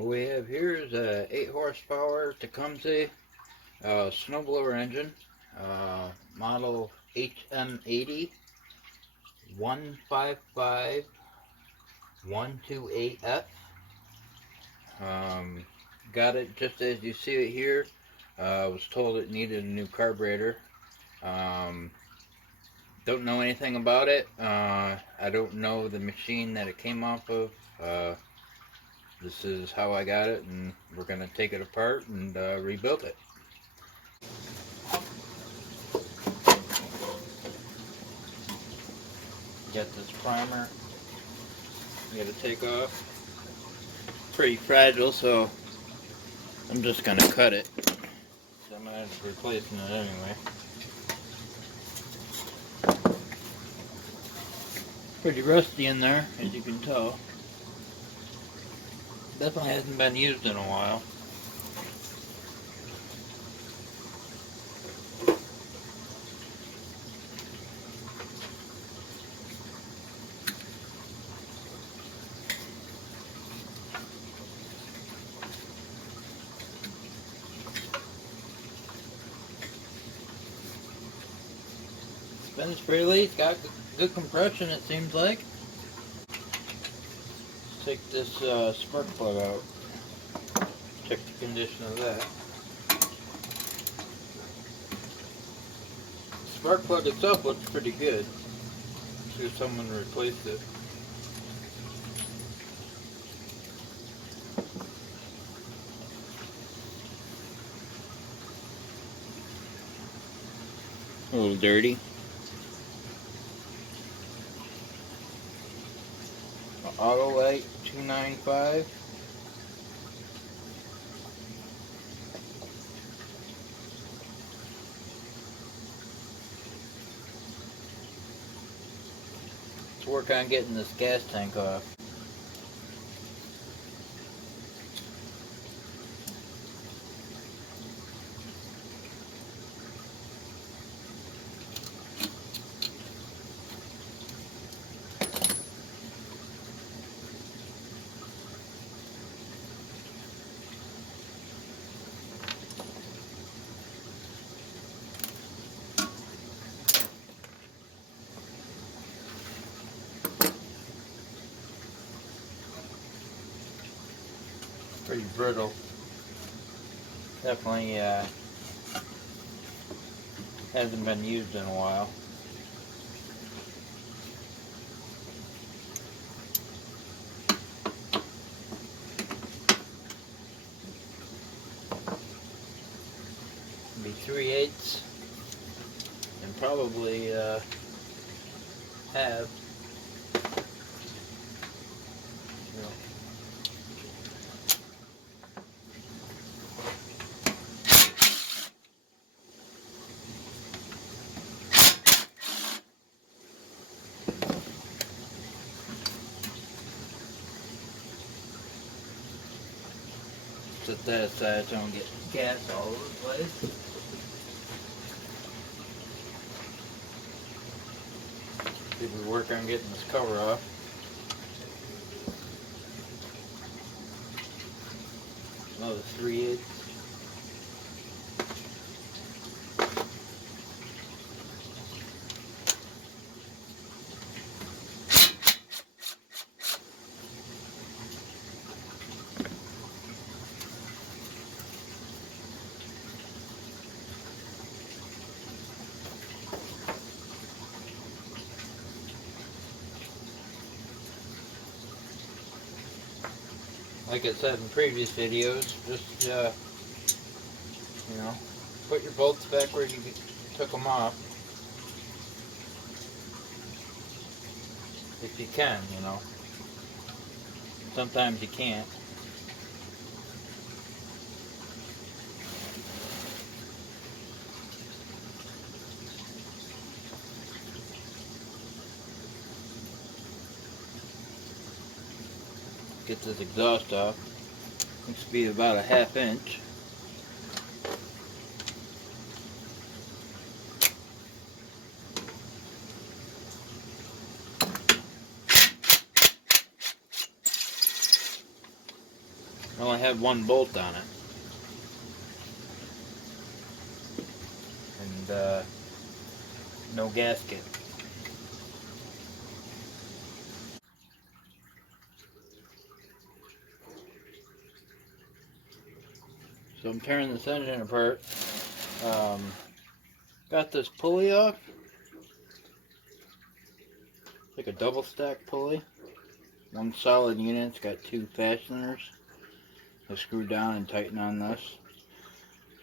What we have here is a 8 horsepower Tecumseh snowblower engine, model HM80 155128F. Got it just as you see it here. Was told it needed a new carburetor. Don't know anything about it. I don't know the machine that it came off of. This is how I got it, and we're going to take it apart and rebuild it. Got this primer you got to take off. Pretty fragile, so I'm just going to cut it. So I'm going to end up replacing it anyway. Pretty rusty in there, as you can tell. Definitely hasn't been used in a while. Spins freely, it's got good compression, it seems like. Let's take this spark plug out. Check the condition of that. The spark plug itself looks pretty good. See if someone replaced it. A little dirty. Auto light 295. Let's work on getting this gas tank off. Pretty brittle. Definitely hasn't been used in a while. Be 3/8 and probably have. Set that aside so I don't get gas all over the place. See if we work on getting this cover off. Another 3/8. Like I said in previous videos, just you know, put your bolts back where you took them off, if you can, you know. Sometimes you can't. Get this exhaust off. Looks to be about a 1/2 inch. I only have one bolt on it. And no gasket. So I'm tearing this engine apart. Got this pulley off. Like a double stack pulley. One solid unit. It's got two fasteners. I screw down and tighten on this.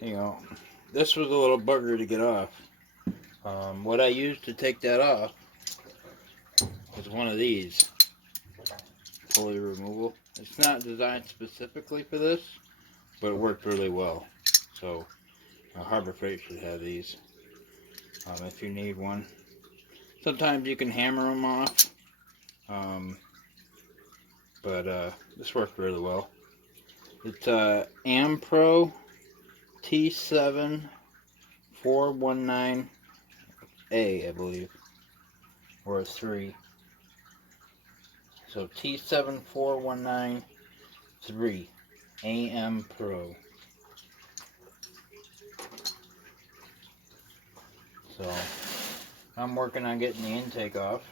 You know, this was a little bugger to get off. What I used to take that off is one of these. Pulley removal. It's not designed specifically for this, but it worked really well. So Harbor Freight should have these if you need one. Sometimes you can hammer them off, but this worked really well. It's Ampro T7 419A, I believe, or a 3. So T7 419 3 AM Pro. So I'm working on getting the intake off.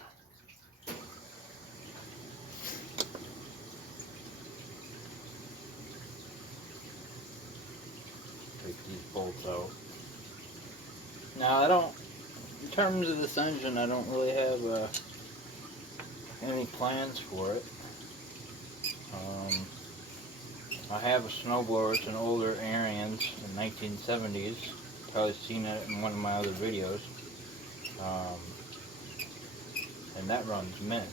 Take these bolts out. Now in terms of this engine, I don't really have any plans for it. I have a snowblower. It's an older Ariens in 1970s. Probably seen it in one of my other videos. And that runs mint.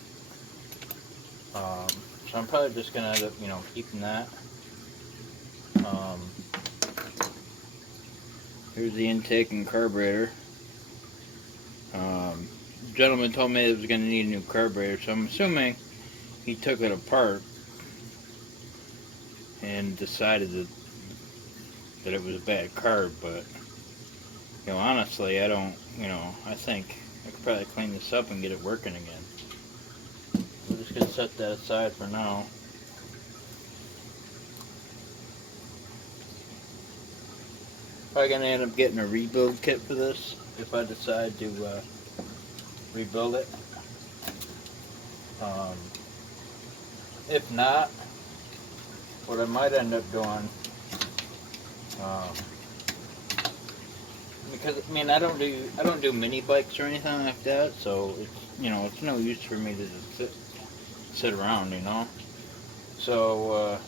So I'm probably just gonna end up, keeping that. Here's the intake and carburetor. The gentleman told me it was gonna need a new carburetor, so I'm assuming he took it apart and decided that it was a bad carb, but honestly, I don't, I think I could probably clean this up and get it working again. We're just gonna set that aside for now. Probably gonna end up getting a rebuild kit for this if I decide to rebuild it. If not, what I might end up doing, because I don't do mini bikes or anything like that, so it's no use for me to just sit around, So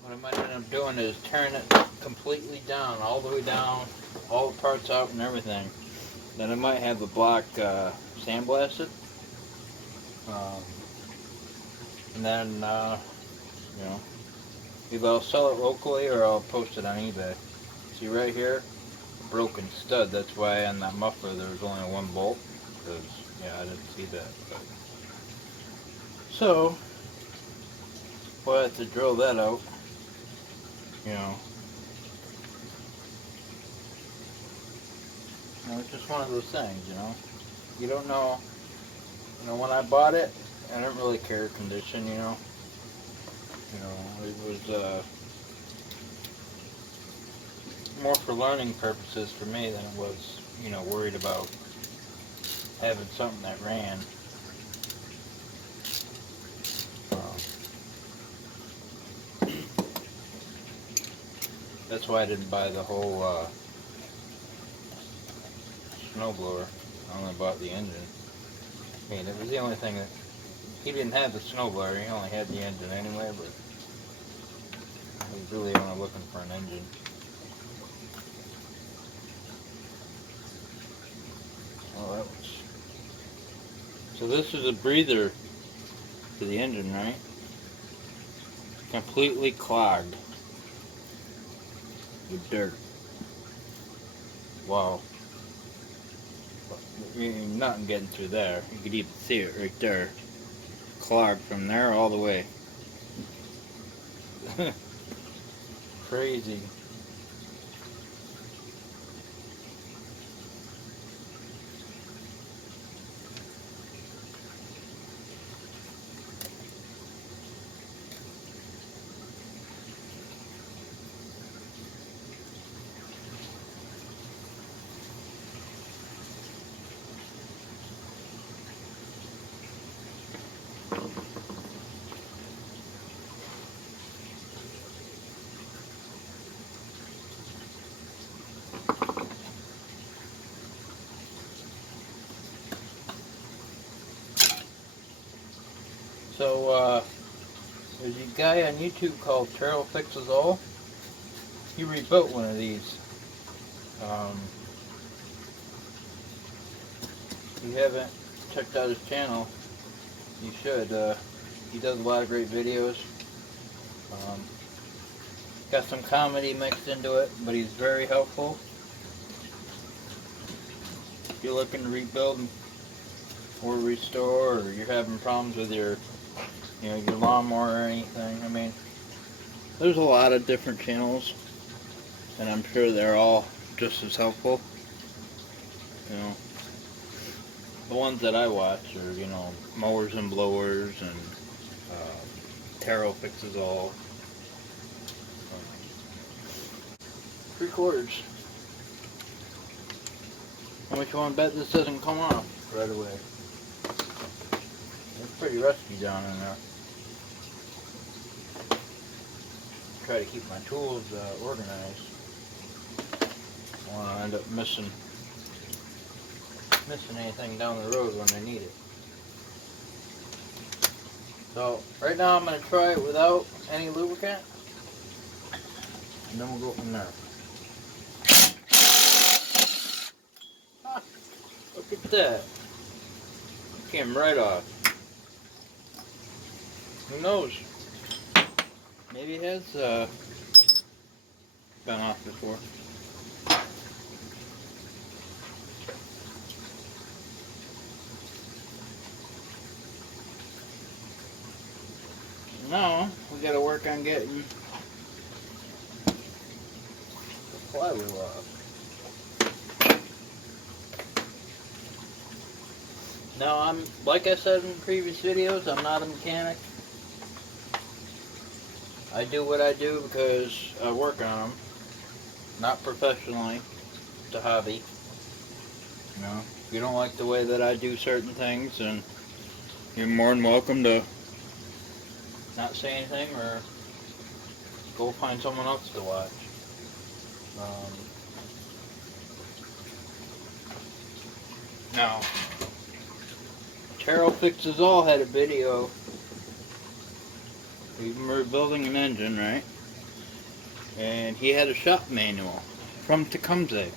what I might end up doing is tearing it completely down, all the way down, all the parts out and everything. Then I might have the block sandblasted, and then either I'll sell it locally or I'll post it on eBay. See right here, a broken stud. That's why on that muffler there was only one bolt, because I didn't see that. But. So we'll have to drill that out. It's just one of those things, You don't know. When I bought it, I didn't really care condition, It was more for learning purposes for me than it was, worried about having something that ran. That's why I didn't buy the whole snowblower. I only bought the engine. It was the only thing that he didn't have the snowblower. He only had the engine anyway, but he was really only looking for an engine. Oh, so this is a breather to the engine, right? Completely clogged with dirt. Wow. Nothing getting through there. You could even see it right there. Clogged from there all the way. Crazy. So, there's a guy on YouTube called Terrell Fixes All. He rebuilt one of these. If you haven't checked out his channel, you should. He does a lot of great videos. Got some comedy mixed into it, but he's very helpful. If you're looking to rebuild or restore, or you're having problems with your lawnmower or anything, I mean, there's a lot of different channels, and I'm sure they're all just as helpful. The ones that I watch are, mowers and blowers, and Terrell Fixes All. 3/4. How much you want to bet this doesn't come off right away? It's pretty rusty down in there. Try to keep my tools organized. I don't want to end up missing anything down the road when I need it. So right now I'm going to try it without any lubricant, and then we'll go from there. Ah, look at that. It came right off. Who knows? Maybe it has been off before. Now we got to work on getting the flywheel off. Now like I said in previous videos, I'm not a mechanic. I do what I do because I work on them, not professionally. It's a hobby. If you don't like the way that I do certain things, then you're more than welcome to not say anything or go find someone else to watch. Now, Terrell Fixes All had a video. We were building an engine, right? And he had a shop manual from Tecumseh.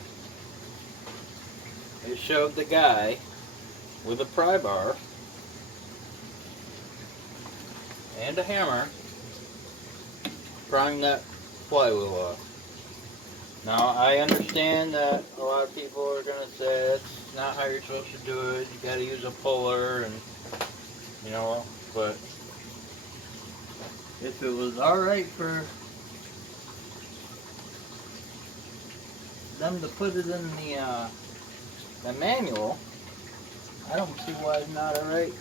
It showed the guy with a pry bar and a hammer prying that flywheel off. Now, I understand that a lot of people are going to say it's not how you're supposed to do it. You got to use a puller, and but if it was alright for them to put it in the manual, I don't see why it's not alright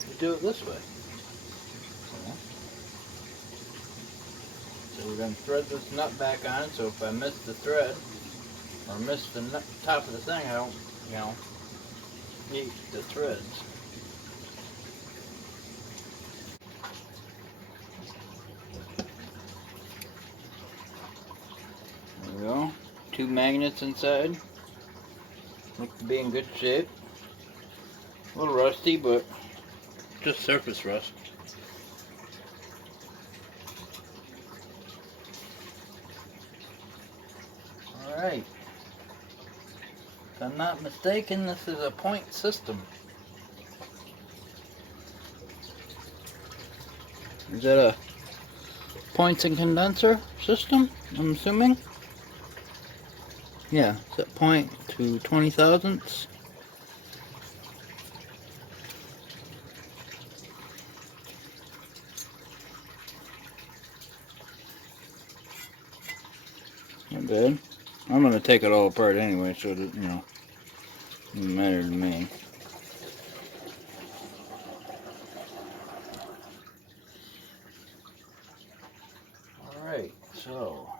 to do it this way. So we're going to thread this nut back on, so if I miss the thread or miss the top of the thing, I don't, eat the threads. There we go. 2 magnets inside. Look to be in good shape. A little rusty, but just surface rust. Alright. If I'm not mistaken, this is a point system. Is that a points and condenser system, I'm assuming? Yeah, set point to 20 thousandths. Not bad. I'm going to take it all apart anyway, so that, doesn't matter to me. Alright, so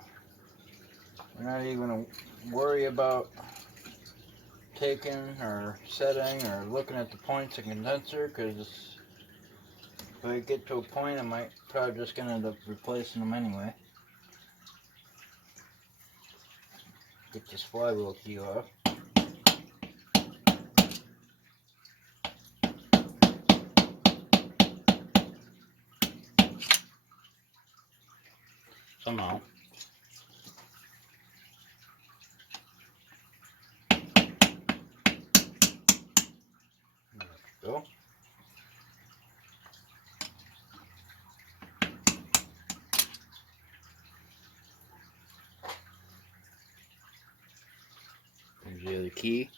we're not even going to worry about taking or setting or looking at the points of condenser, because if I get to a point, I might probably just going to end up replacing them anyway. Get this flywheel key off. somehow. There we go. Here's the other key.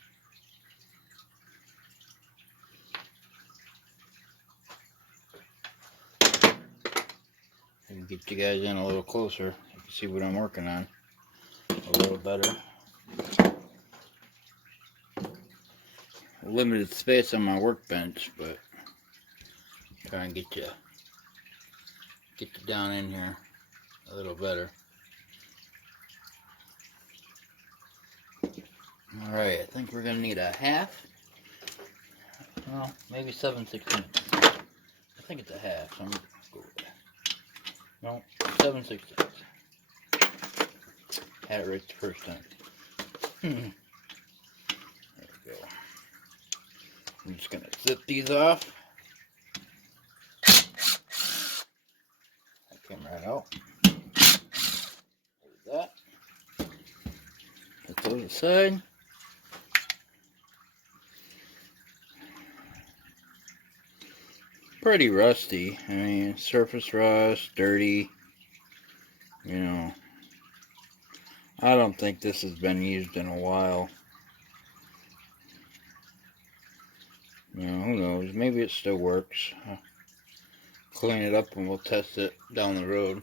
I can get you guys in a little closer. You can see what I'm working on a little better. Limited space on my workbench, but try and get you down in here a little better. Alright, I think we're going to need a half. Well, maybe 7/16. I think it's a half, so I'm going to go with that. No, 7/16. Had it right the first time. There we go. I'm just going to zip these off. That came right out. There's that. Put those aside. Pretty rusty. I mean, surface rust, dirty. You know, I don't think this has been used in a while. You know, who knows? Maybe it still works. I'll clean it up and we'll test it down the road.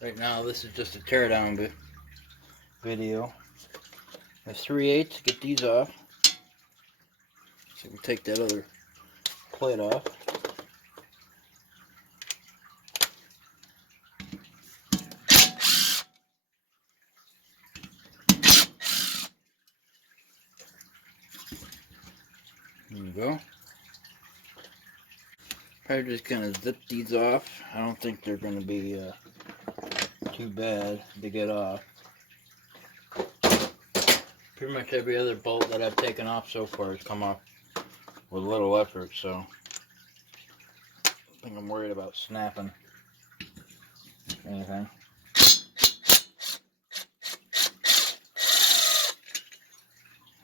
Right now, this is just a teardown video. There's 3/8 to get these off. So we'll take that other plate off. There you go. Probably just gonna zip these off. I don't think they're gonna be too bad to get off. Pretty much every other bolt that I've taken off so far has come off with little effort, so I think I'm worried about snapping anything.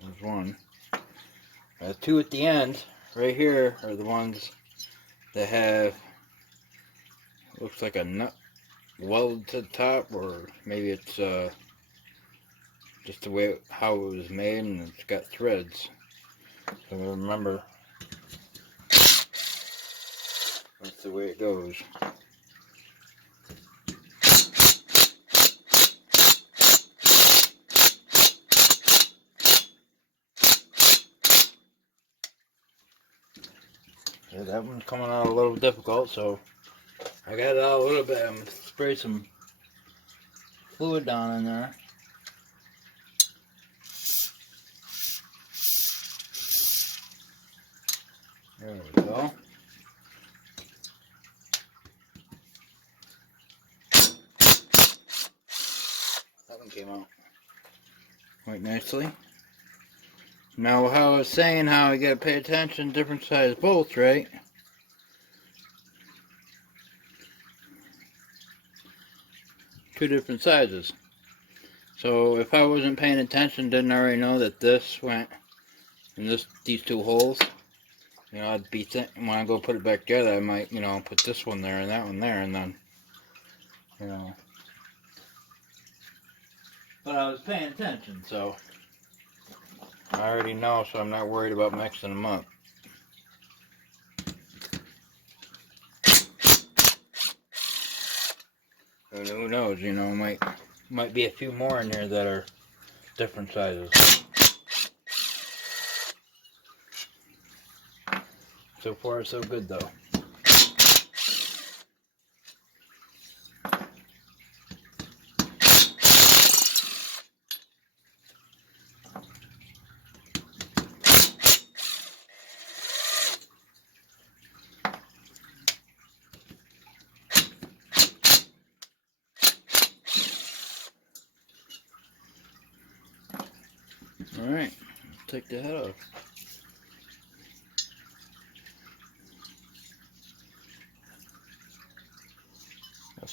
There's one. Two at the end, right here, are the ones that have, looks like a nut welded to the top, or maybe it's just the way how it was made, and it's got threads. So remember, that's the way it goes. Yeah, that one's coming out a little difficult, so I got it out a little bit. I'm going to spray some fluid down in there. There we go. That one came out quite nicely. Now, how I was saying how you gotta pay attention, different size bolts, right? Two different sizes. So if I wasn't paying attention, didn't already know that this went in these two holes, you know, I'd be when I go put it back together, I might, you know, put this one there and that one there, and then, you know. But I was paying attention, so I already know, so I'm not worried about mixing them up. And who knows, you know, might be a few more in here that are different sizes. So far, so good, though. Alright, take the head off.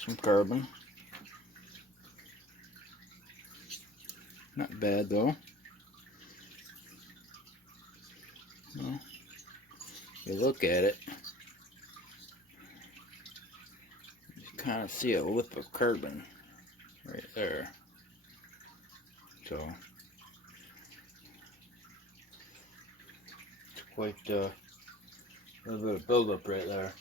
some carbon. Not bad though. Well, you look at it, you kind of see a lip of carbon right there. So it's quite a little bit of buildup right there.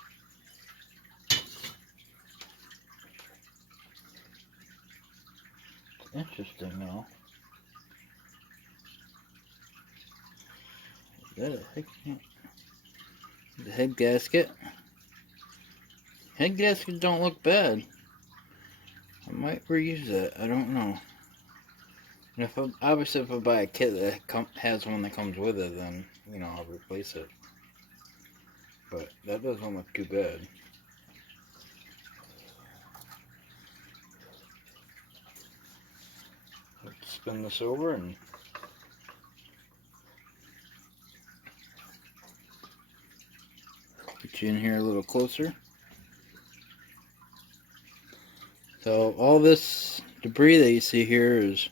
Interesting though. Is that a the head gasket? Head gaskets don't look bad. I might reuse that. I don't know. And obviously if I buy a kit that has one that comes with it, then you know I'll replace it. But that doesn't look too bad. Let's spin this over and get you in here a little closer. So all this debris that you see here is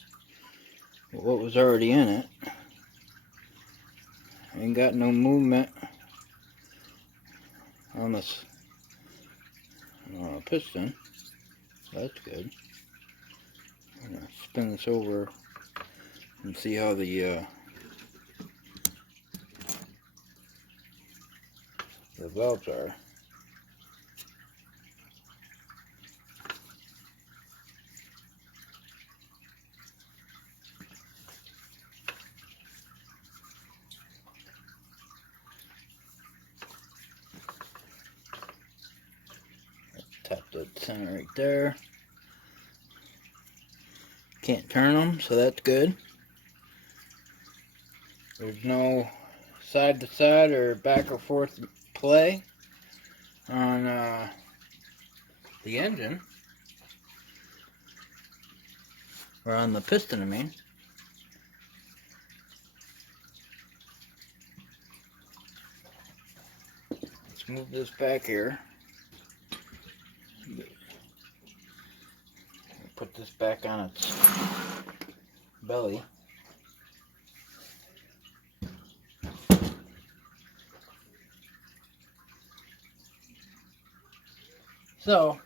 what was already in it. Ain't got no movement on this piston. That's good. I'm gonna spin this over and see how the valves are. Tap the center right there. Can't turn them, so that's good. There's no side to side or back or forth play on the engine, or on the piston, I mean. Let's move this back here. Put this back on its belly. So,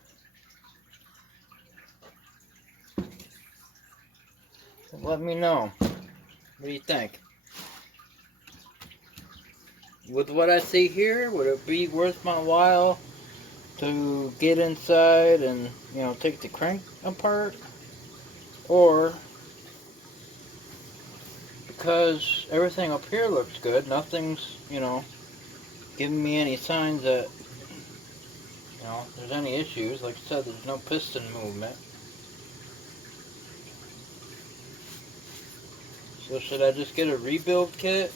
let me know. What do you think? With what I see here, would it be worth my while to get inside and, you know, take the crank apart? Or, because everything up here looks good, nothing's, you know, giving me any signs that, you know, there's any issues. Like I said, there's no piston movement. So should I just get a rebuild kit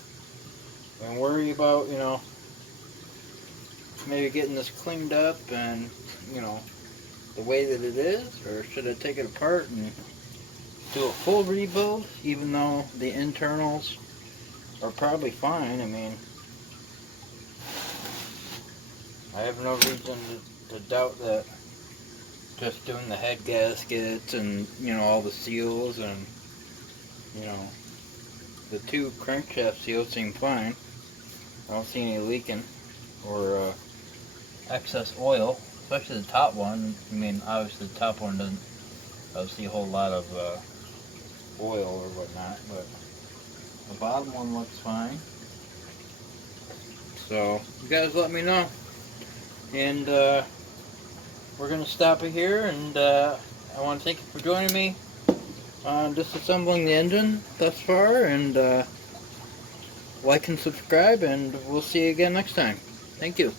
and worry about, you know, maybe getting this cleaned up and, you know, the way that it is? Or should I take it apart and do a full rebuild, even though the internals are probably fine? I mean, I have no reason to doubt that just doing the head gaskets and, you know, all the seals and, you know, the two crankshaft seals seem fine. I don't see any leaking or excess oil, especially the top one. I mean, obviously the top one doesn't see a whole lot of oil or whatnot, but the bottom one looks fine. So you guys let me know, and we're gonna stop it here. And I want to thank you for joining me on disassembling the engine thus far, and like and subscribe, and we'll see you again next time. Thank you.